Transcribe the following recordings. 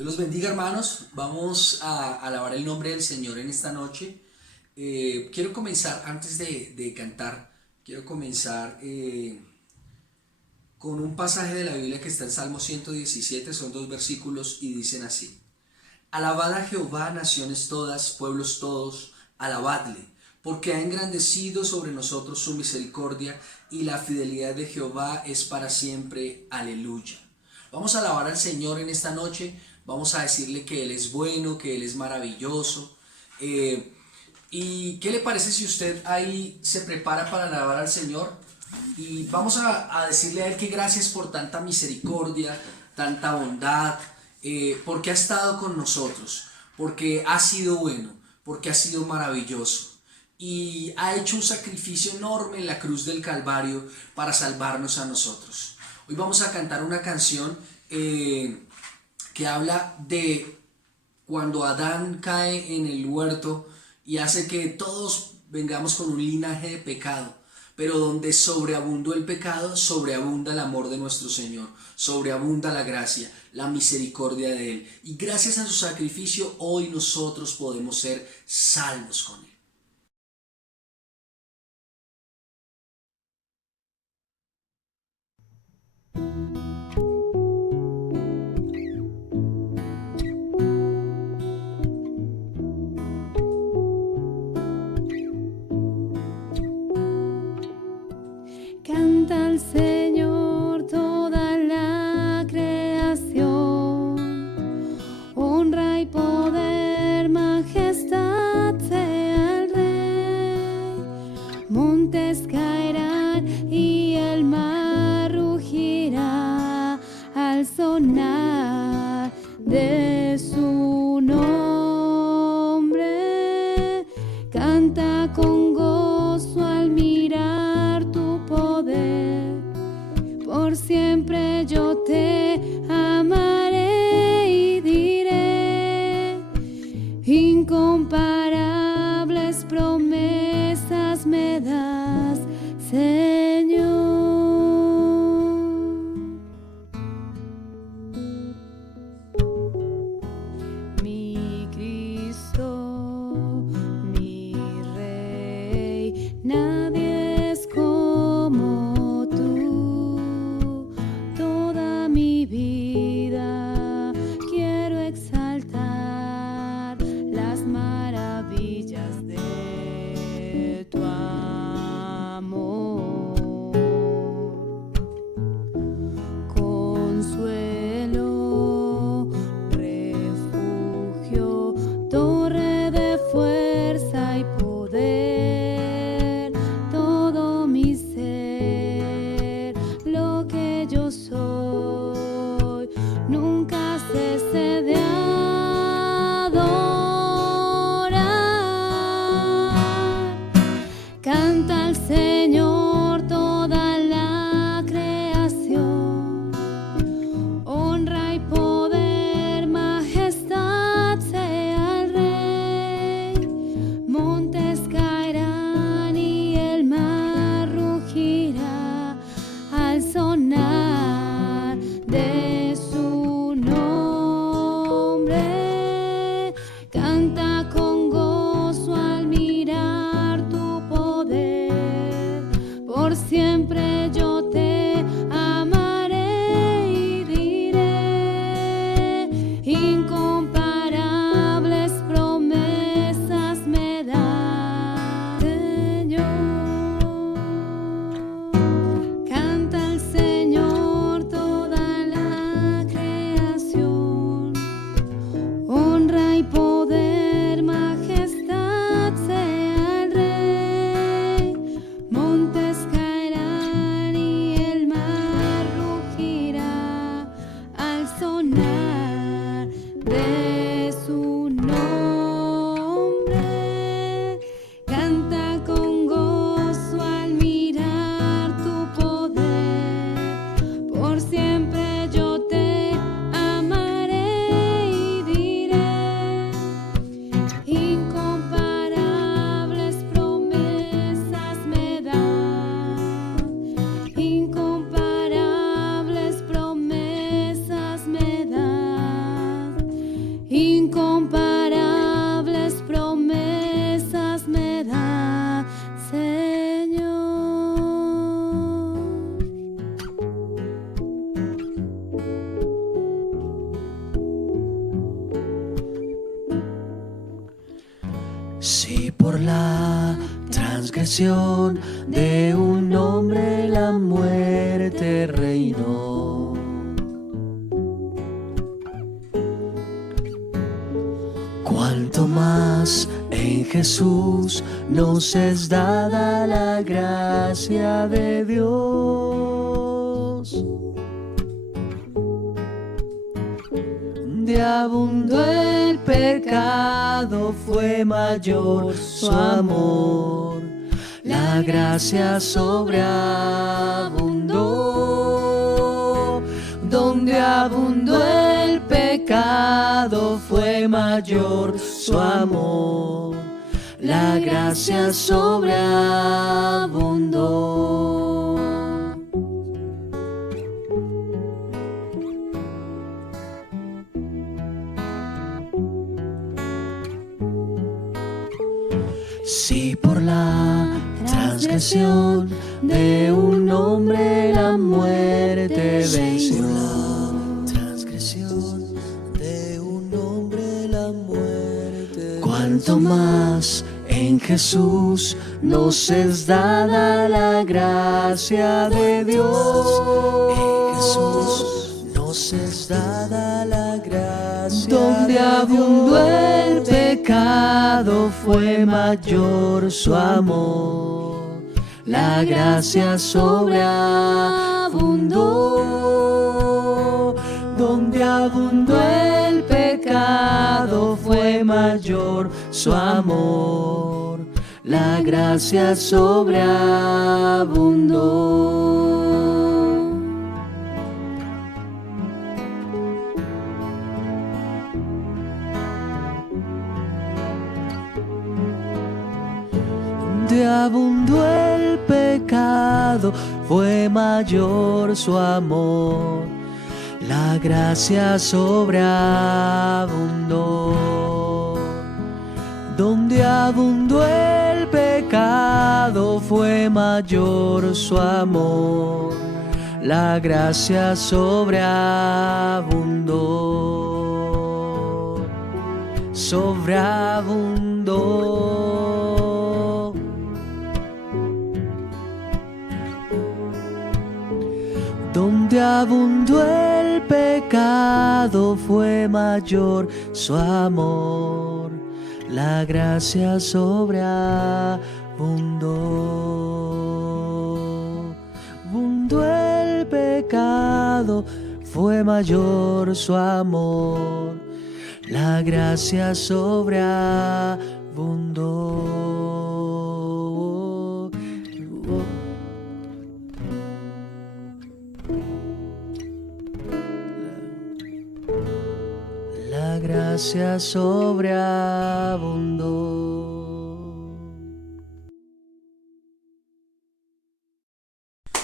Dios los bendiga, hermanos. Vamos a alabar el nombre del Señor en esta noche. Quiero comenzar, antes de cantar, quiero comenzar con un pasaje de la Biblia que está en Salmo 117, son dos versículos y dicen así. Alabad a Jehová, naciones todas, pueblos todos, alabadle, porque ha engrandecido sobre nosotros su misericordia y la fidelidad de Jehová es para siempre. Aleluya. Vamos a alabar al Señor en esta noche, vamos a decirle que Él es bueno, que Él es maravilloso. ¿Y qué le parece si usted ahí se prepara para alabar al Señor? Y vamos a decirle a Él que gracias por tanta misericordia, tanta bondad, porque ha estado con nosotros, porque ha sido bueno, porque ha sido maravilloso y ha hecho un sacrificio enorme en la cruz del Calvario para salvarnos a nosotros. Hoy vamos a cantar una canción que habla de cuando Adán cae en el huerto y hace que todos vengamos con un linaje de pecado, pero donde sobreabundó el pecado, sobreabunda el amor de nuestro Señor, sobreabunda la gracia, la misericordia de Él. Y gracias a su sacrificio, hoy nosotros podemos ser salvos con Él. Canta al Señor toda la creación, honra y poder, majestad sea el Rey. Montes caerán y el mar rugirá al sonar de su nombre. Canta con gozo al mirar tu poder. Por siempre yo te amaré y diré, incomparables promesas me das, Señor. Mi Cristo, mi Rey, nadie es como tú. Toda mi vida quiero exaltar las maravillas de tu amor. Consuelo, refugio, torre de fuerza y poder, todo mi ser, lo que yo soy, nunca cese de adorar. Canta al Señor toda la creación, honra y poder, majestad sea el Rey. Montes caerán y el mar rugirá al sonar de su nombre. Canta con gozo al mirar tu poder. Por siempre yo te amaré y diré, incomparables promesas me das, Señor. Canta al Señor toda la creación, honra y poder, majestad sea el Rey. Montes caerán y transgresión de un hombre la muerte reinó. Cuanto más en Jesús nos es dada la gracia de Dios. De abundó el pecado, fue mayor su amor. La gracia sobreabundó. Donde abundó el pecado, fue mayor su amor. La gracia sobreabundó. Si por la transgresión de un hombre la muerte venció, transgresión de un hombre la muerte, cuanto más en Jesús nos es dada la gracia de Dios. En Jesús nos es dada la gracia. Donde abundó el pecado, fue mayor su amor. La gracia sobreabundó. Donde abundó el pecado, fue mayor su amor. La gracia sobreabundó. Donde abundó el pecado, fue mayor su amor. La gracia sobreabundó. Donde abundó el pecado, fue mayor su amor. La gracia sobreabundó. Sobreabundó. Donde abundó el pecado, fue mayor su amor. La gracia sobreabundó. Abundó el pecado, fue mayor su amor. La gracia sobreabundó. La gracia sobreabundó.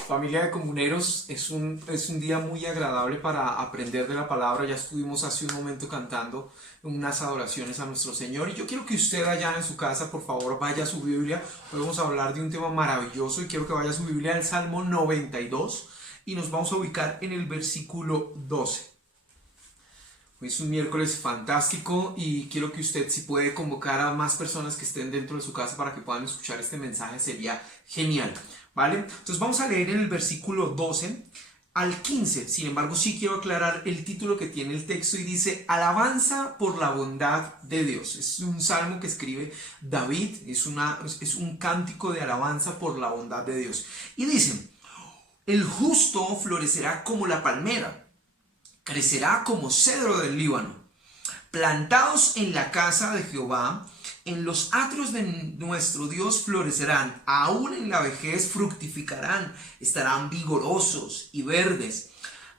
Familia de comuneros, es un día muy agradable para aprender de la palabra. Ya estuvimos hace un momento cantando unas adoraciones a nuestro Señor, y yo quiero que usted allá en su casa, por favor, vaya a su Biblia. Hoy vamos a hablar de un tema maravilloso y quiero que vaya a su Biblia al Salmo 92 y nos vamos a ubicar en el versículo 12. Hoy es un miércoles fantástico y quiero que usted, si puede, convocar a más personas que estén dentro de su casa para que puedan escuchar este mensaje, sería genial, ¿vale? Entonces vamos a leer en el versículo 12 al 15. Sin embargo, sí quiero aclarar el título que tiene el texto y dice: Alabanza por la bondad de Dios. Es un salmo que escribe David, es un cántico de alabanza por la bondad de Dios. Y dice: el justo florecerá como la palmera, crecerá como cedro del Líbano, plantados en la casa de Jehová, en los atrios de nuestro Dios florecerán, aún en la vejez fructificarán, estarán vigorosos y verdes,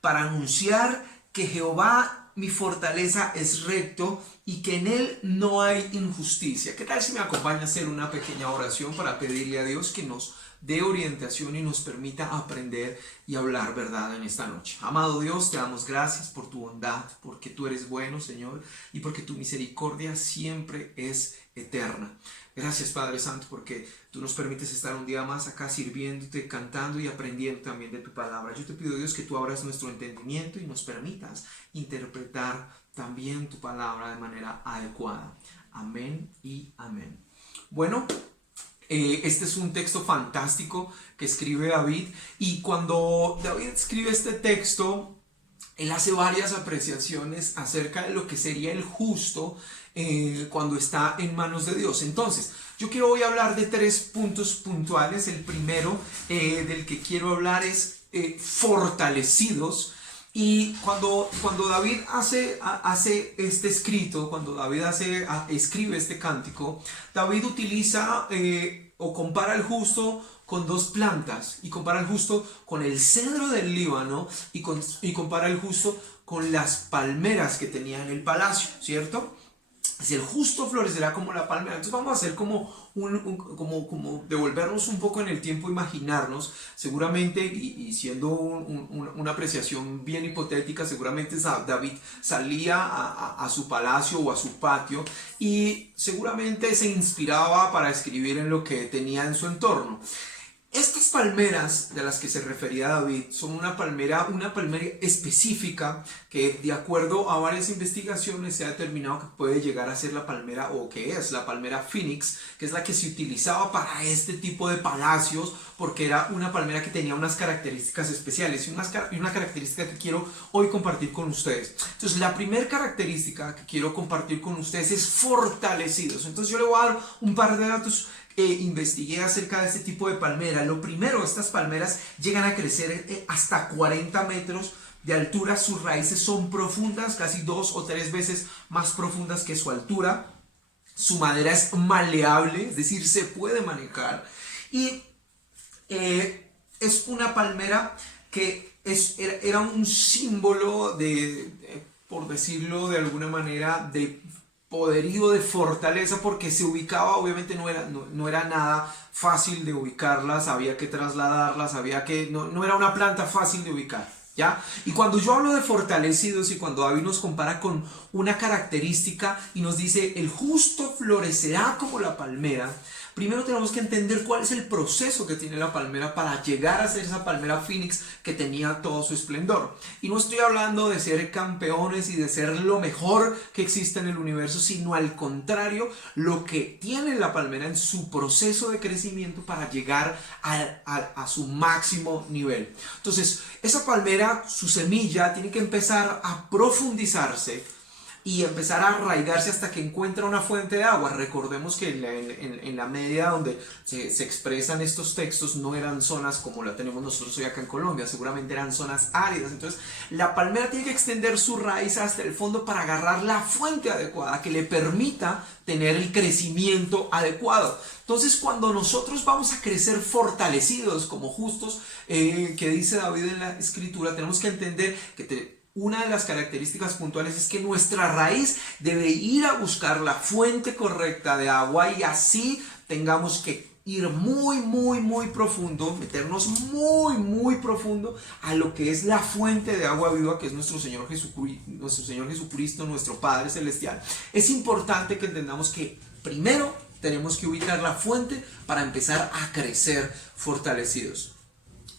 para anunciar que Jehová mi fortaleza es recto y que en él no hay injusticia. ¿Qué tal si me acompaña a hacer una pequeña oración para pedirle a Dios que nos dé orientación y nos permita aprender y hablar verdad en esta noche? Amado Dios, te damos gracias por tu bondad, porque tú eres bueno, Señor, y porque tu misericordia siempre es eterna. Gracias, Padre Santo, porque tú nos permites estar un día más acá sirviéndote, cantando y aprendiendo también de tu palabra. Yo te pido, Dios, que tú abras nuestro entendimiento y nos permitas interpretar también tu palabra de manera adecuada. Amén y amén. Bueno, Este es un texto fantástico que escribe David, y cuando David escribe este texto, él hace varias apreciaciones acerca de lo que sería el justo cuando está en manos de Dios. Entonces, yo quiero hoy hablar de 3 puntos puntuales. El primero del que quiero hablar es fortalecidos. Y cuando David hace este escrito, cuando David escribe este cántico, David utiliza o compara al justo con 2 plantas, y compara al justo con el cedro del Líbano, y compara al justo con las palmeras que tenía en el palacio, ¿cierto? Si el justo florecerá como la palmera. Entonces vamos a hacer como devolvernos un poco en el tiempo, imaginarnos, seguramente, y siendo una apreciación bien hipotética, seguramente David salía a su palacio o a su patio, y seguramente se inspiraba para escribir en lo que tenía en su entorno. Estas palmeras de las que se refería David son una palmera específica que, de acuerdo a varias investigaciones, se ha determinado que puede llegar a ser la palmera, o que es la palmera Phoenix, que es la que se utilizaba para este tipo de palacios, porque era una palmera que tenía unas características especiales, y una característica que quiero hoy compartir con ustedes. Entonces, la primera característica que quiero compartir con ustedes es fortalecidos. Entonces, yo le voy a dar un par de datos. Investigué acerca de este tipo de palmera. Lo primero, estas palmeras llegan a crecer hasta 40 metros de altura. Sus raíces son profundas, casi 2 o 3 veces más profundas que su altura. Su madera es maleable, es decir, se puede manejar. Y es una palmera que era un símbolo por decirlo de alguna manera, de poderío, de fortaleza, porque se ubicaba, obviamente no era nada fácil de ubicarlas, había que trasladarlas, no era una planta fácil de ubicar, ¿ya? Y cuando yo hablo de fortalecidos, y cuando David nos compara con una característica y nos dice el justo florecerá como la palmera, primero tenemos que entender cuál es el proceso que tiene la palmera para llegar a ser esa palmera Phoenix que tenía todo su esplendor. Y no estoy hablando de ser campeones y de ser lo mejor que existe en el universo, sino al contrario, lo que tiene la palmera en su proceso de crecimiento para llegar a su máximo nivel. Entonces, esa palmera, su semilla, tiene que empezar a profundizarse y empezar a arraigarse hasta que encuentra una fuente de agua. Recordemos que en la media donde se expresan estos textos no eran zonas como la tenemos nosotros hoy acá en Colombia, seguramente eran zonas áridas. Entonces la palmera tiene que extender su raíz hasta el fondo para agarrar la fuente adecuada que le permita tener el crecimiento adecuado. Entonces, cuando nosotros vamos a crecer fortalecidos como justos, que dice David en la escritura, tenemos que entender que una de las características puntuales es que nuestra raíz debe ir a buscar la fuente correcta de agua, y así tengamos que ir muy profundo, meternos muy profundo a lo que es la fuente de agua viva, que es nuestro Señor Jesucristo, nuestro Padre Celestial. Es importante que entendamos que primero tenemos que ubicar la fuente para empezar a crecer fortalecidos.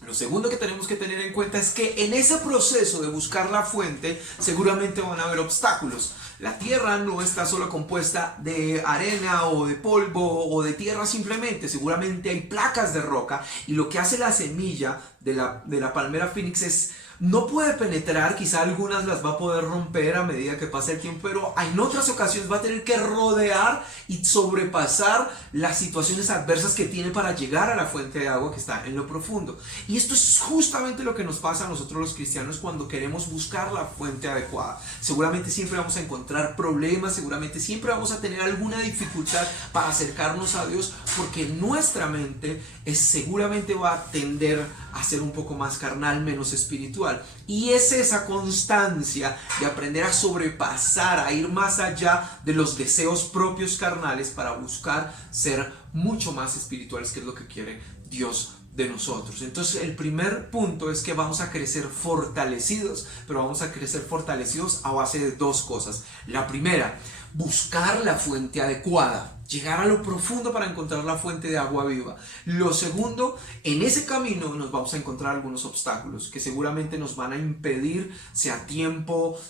Lo segundo que tenemos que tener en cuenta es que en ese proceso de buscar la fuente seguramente van a haber obstáculos. La tierra no está solo compuesta de arena o de polvo o de tierra simplemente, seguramente hay placas de roca, y lo que hace la semilla de la palmera Phoenix es no puede penetrar, quizá algunas las va a poder romper a medida que pase el tiempo, pero en otras ocasiones va a tener que rodear y sobrepasar las situaciones adversas que tiene para llegar a la fuente de agua que está en lo profundo. Y esto es justamente lo que nos pasa a nosotros los cristianos cuando queremos buscar la fuente adecuada. Seguramente siempre vamos a encontrar problemas, seguramente siempre vamos a tener alguna dificultad para acercarnos a Dios, porque nuestra mente seguramente va a tender a ser un poco más carnal, menos espiritual. Y es esa constancia de aprender a sobrepasar, a ir más allá de los deseos propios carnales para buscar ser mucho más espirituales, que es lo que quiere Dios de nosotros. Entonces el primer punto es que vamos a crecer fortalecidos, pero vamos a crecer fortalecidos a base de 2 cosas. La primera, buscar la fuente adecuada, llegar a lo profundo para encontrar la fuente de agua viva. Lo segundo, en ese camino nos vamos a encontrar algunos obstáculos que seguramente nos van a impedir, sea tiempo,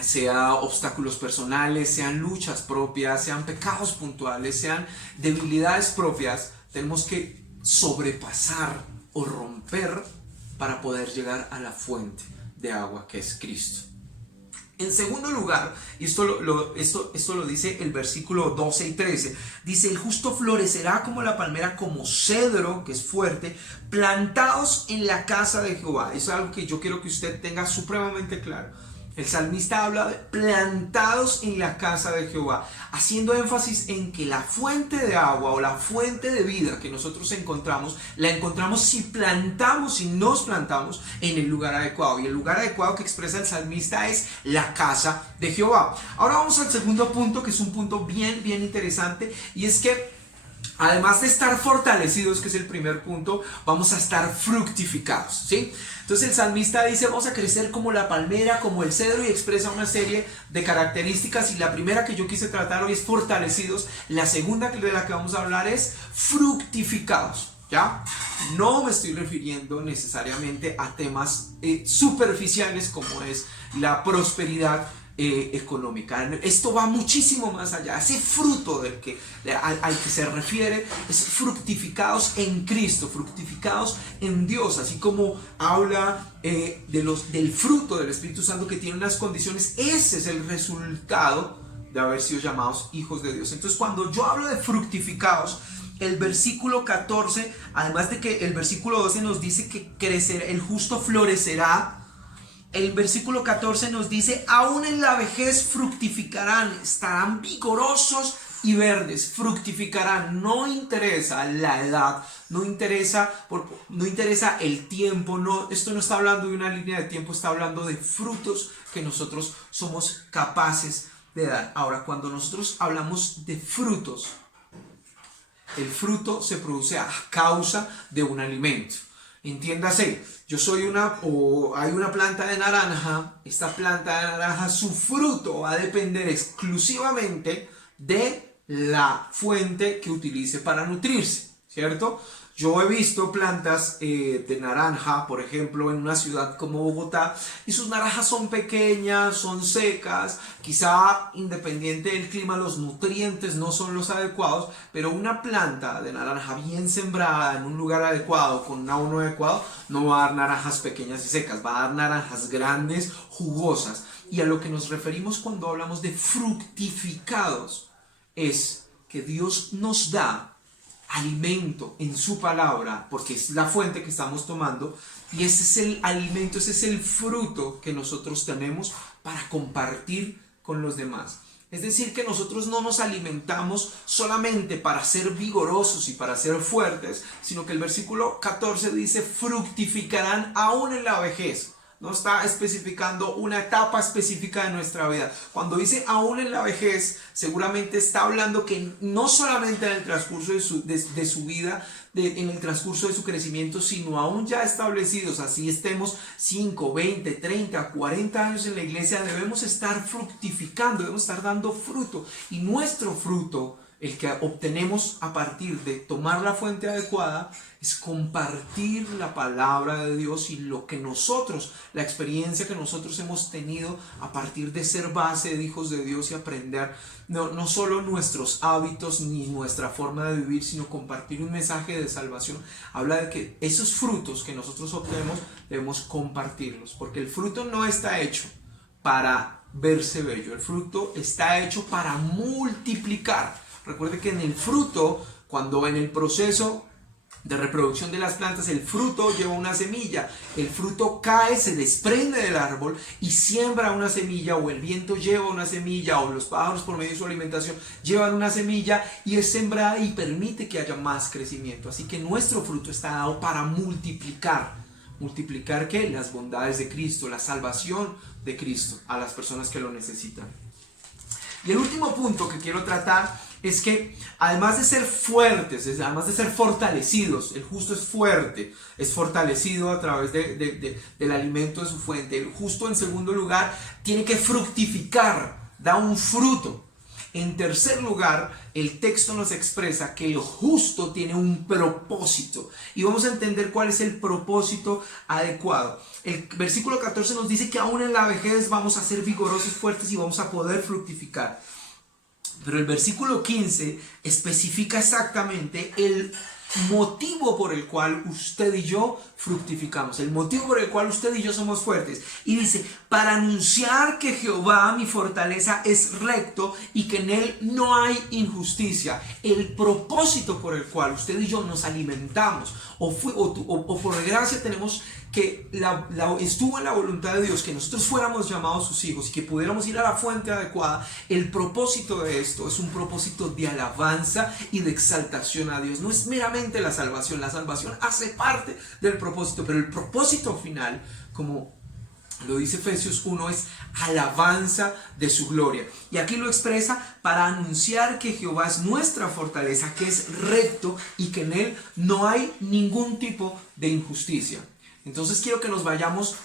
sea obstáculos personales, sean luchas propias, sean pecados puntuales, sean debilidades propias, tenemos que sobrepasar o romper para poder llegar a la fuente de agua que es Cristo. En segundo lugar, y esto lo dice el versículo 12 y 13, dice: el justo florecerá como la palmera, como cedro, que es fuerte, plantados en la casa de Jehová. Es algo que yo quiero que usted tenga supremamente claro. El salmista habla de plantados en la casa de Jehová, haciendo énfasis en que la fuente de agua o la fuente de vida que nosotros encontramos, la encontramos si plantamos, si nos plantamos en el lugar adecuado. Y el lugar adecuado que expresa el salmista es la casa de Jehová. Ahora vamos al segundo punto, que es un punto bien interesante, y es que además de estar fortalecidos, que es el primer punto, vamos a estar fructificados, ¿sí? Entonces el salmista dice: vamos a crecer como la palmera, como el cedro, y expresa una serie de características. Y la primera que yo quise tratar hoy es fortalecidos. La segunda de la que vamos a hablar es fructificados, ¿ya? No me estoy refiriendo necesariamente a temas superficiales como es la prosperidad económica. Esto va muchísimo más allá. Ese fruto al que se refiere es fructificados en Cristo, fructificados en Dios, así como habla del fruto del Espíritu Santo, que tiene unas condiciones. Ese es el resultado de haber sido llamados hijos de Dios. Entonces, cuando yo hablo de fructificados, el versículo 14, además de que el versículo 12 nos dice que el justo florecerá, el versículo 14 nos dice: aún en la vejez fructificarán, estarán vigorosos y verdes, fructificarán. No interesa la edad, no interesa el tiempo, esto no está hablando de una línea de tiempo, está hablando de frutos que nosotros somos capaces de dar. Ahora, cuando nosotros hablamos de frutos, el fruto se produce a causa de un alimento. Entiéndase, hay una planta de naranja. Esta planta de naranja, su fruto va a depender exclusivamente de la fuente que utilice para nutrirse, ¿cierto? Yo he visto plantas de naranja, por ejemplo, en una ciudad como Bogotá, y sus naranjas son pequeñas, son secas, quizá independiente del clima los nutrientes no son los adecuados, pero una planta de naranja bien sembrada en un lugar adecuado, con un abono adecuado, no va a dar naranjas pequeñas y secas, va a dar naranjas grandes, jugosas. Y a lo que nos referimos cuando hablamos de fructificados es que Dios nos da alimento en su palabra, porque es la fuente que estamos tomando, y ese es el alimento, ese es el fruto que nosotros tenemos para compartir con los demás. Es decir, que nosotros no nos alimentamos solamente para ser vigorosos y para ser fuertes, sino que el versículo 14 dice: fructificarán aún en la vejez. No está especificando una etapa específica de nuestra vida. Cuando dice aún en la vejez, seguramente está hablando que no solamente en el transcurso de su vida, en el transcurso de su crecimiento, sino aún ya establecidos, así estemos 5, 20, 30, 40 años en la iglesia, debemos estar fructificando, debemos estar dando fruto. Y nuestro fruto, el que obtenemos a partir de tomar la fuente adecuada, es compartir la palabra de Dios y la experiencia que nosotros hemos tenido a partir de ser base de hijos de Dios y aprender no solo nuestros hábitos ni nuestra forma de vivir, sino compartir un mensaje de salvación. Habla de que esos frutos que nosotros obtenemos debemos compartirlos, porque el fruto no está hecho para verse bello, el fruto está hecho para multiplicar. Recuerde que en el fruto, cuando en el proceso de reproducción de las plantas, el fruto lleva una semilla, el fruto cae, se desprende del árbol y siembra una semilla, o el viento lleva una semilla, o los pájaros por medio de su alimentación llevan una semilla y es sembrada y permite que haya más crecimiento. Así que nuestro fruto está dado para multiplicar. ¿Multiplicar qué? Las bondades de Cristo, la salvación de Cristo a las personas que lo necesitan. Y el último punto que quiero tratar es que además de ser fuertes, además de ser fortalecidos, el justo es fuerte, es fortalecido a través del alimento de su fuente. El justo, en segundo lugar, tiene que fructificar, da un fruto. En tercer lugar, el texto nos expresa que el justo tiene un propósito. Y vamos a entender cuál es el propósito adecuado. El versículo 14 nos dice que aún en la vejez vamos a ser vigorosos, fuertes y vamos a poder fructificar. Pero el versículo 15 especifica exactamente el motivo por el cual usted y yo fructificamos, el motivo por el cual usted y yo somos fuertes. Y dice, para anunciar que Jehová, mi fortaleza, es recto y que en él no hay injusticia. El propósito por el cual usted y yo nos alimentamos o por gracia tenemos que estuvo en la voluntad de Dios que nosotros fuéramos llamados sus hijos y que pudiéramos ir a la fuente adecuada. El propósito de esto es un propósito de alabanza y de exaltación a Dios. No es meramente la salvación hace parte del propósito, pero el propósito final, como lo dice Efesios 1, es alabanza de su gloria. Y aquí lo expresa para anunciar que Jehová es nuestra fortaleza, que es recto y que en él no hay ningún tipo de injusticia. Entonces quiero que nos vayamos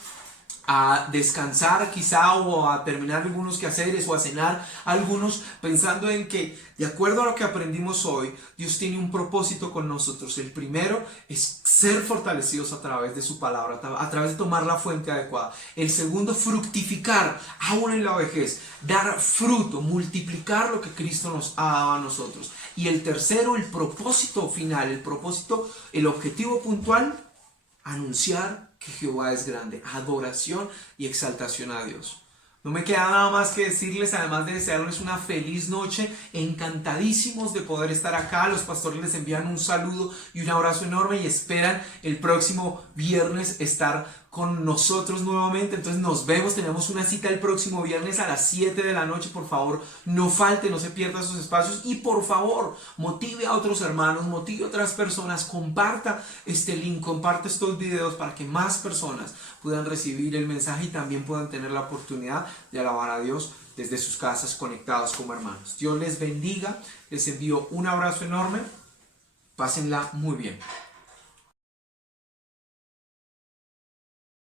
a descansar quizá o a terminar algunos quehaceres o a cenar algunos pensando en que de acuerdo a lo que aprendimos hoy, Dios tiene un propósito con nosotros. El primero es ser fortalecidos a través de su palabra, a través de tomar la fuente adecuada. El segundo, fructificar aún en la vejez, dar fruto, multiplicar lo que Cristo nos ha dado a nosotros. Y el tercero, el propósito final, el objetivo puntual, anunciar que Jehová es grande, adoración y exaltación a Dios. No me queda nada más que decirles, además de desearles una feliz noche, encantadísimos de poder estar acá. Los pastores les envían un saludo y un abrazo enorme y esperan el próximo viernes estar con nosotros nuevamente. Entonces nos vemos, tenemos una cita el próximo viernes a las 7 de la noche. Por favor, no falte, no se pierda esos espacios y por favor, motive a otros hermanos, motive a otras personas, comparta este link, comparta estos videos para que más personas puedan recibir el mensaje y también puedan tener la oportunidad de alabar a Dios desde sus casas conectados como hermanos. Dios les bendiga, les envío un abrazo enorme, pásenla muy bien.